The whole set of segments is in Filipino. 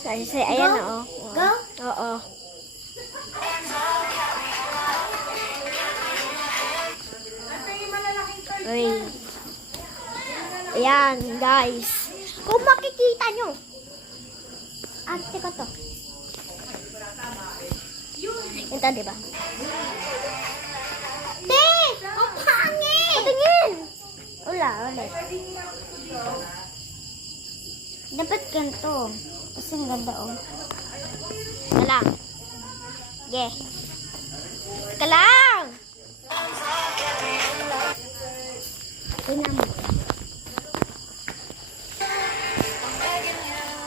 Say, ayan na, oh. Go? Oo. Uy. Ayan, guys. Kung makikita nyo. Ate ko to. Ito, diba? Te! Ang pangit! Patingin! Ulit. Dapat ganito. Kasi ang ganda, oh. Teka lang. Sige. Teka lang! Tingnan mo.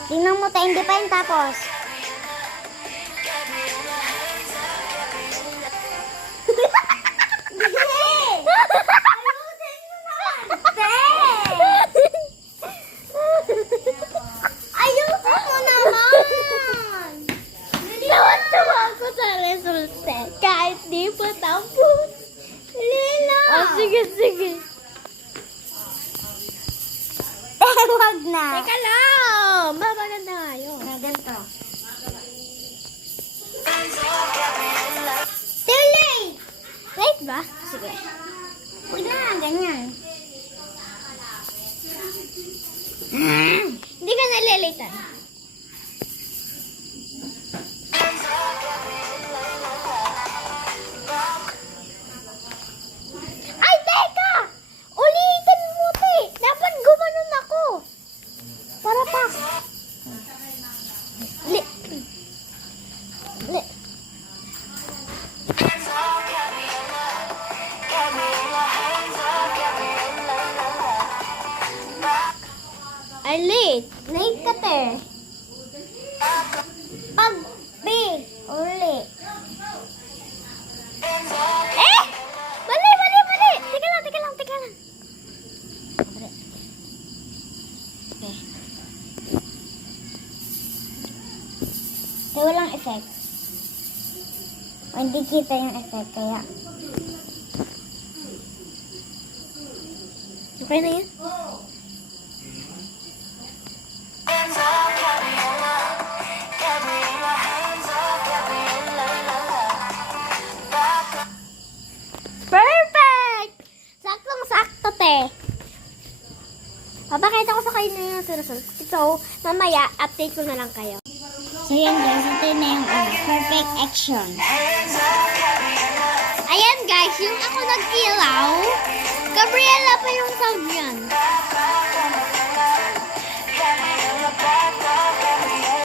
Tingnan mo, tayo. Hindi pa yun tapos. Ayusin mo naman! Tawa-tawa ako sa resulta. Kahit di pa tapos. Lila! Oh, sige. Huwag na. Teka lang! Maganda nga yun. Ganito. Too late! Wait ba? Sige. Huwag na, ganyan. Hindi ka nalilitan. Ay, teka! Ulitin mo, te! Dapat gumanon ako. Para pa. Li... Li... Ay, late. Late ka, te. Pag, B, uli. Eh! Mali! Teka lang. Te, walang effect. O, hindi kita yung effect, kaya. Okay na yan? Perfect! Saktong-sakto, te. Papakita ko sa kayo na yung result. So, mamaya, update ko na lang kayo. So, yan guys. Ito na yung perfect action. Ayan, guys. Yung ako nag-ilaw, Gabriela pa yung sound yan.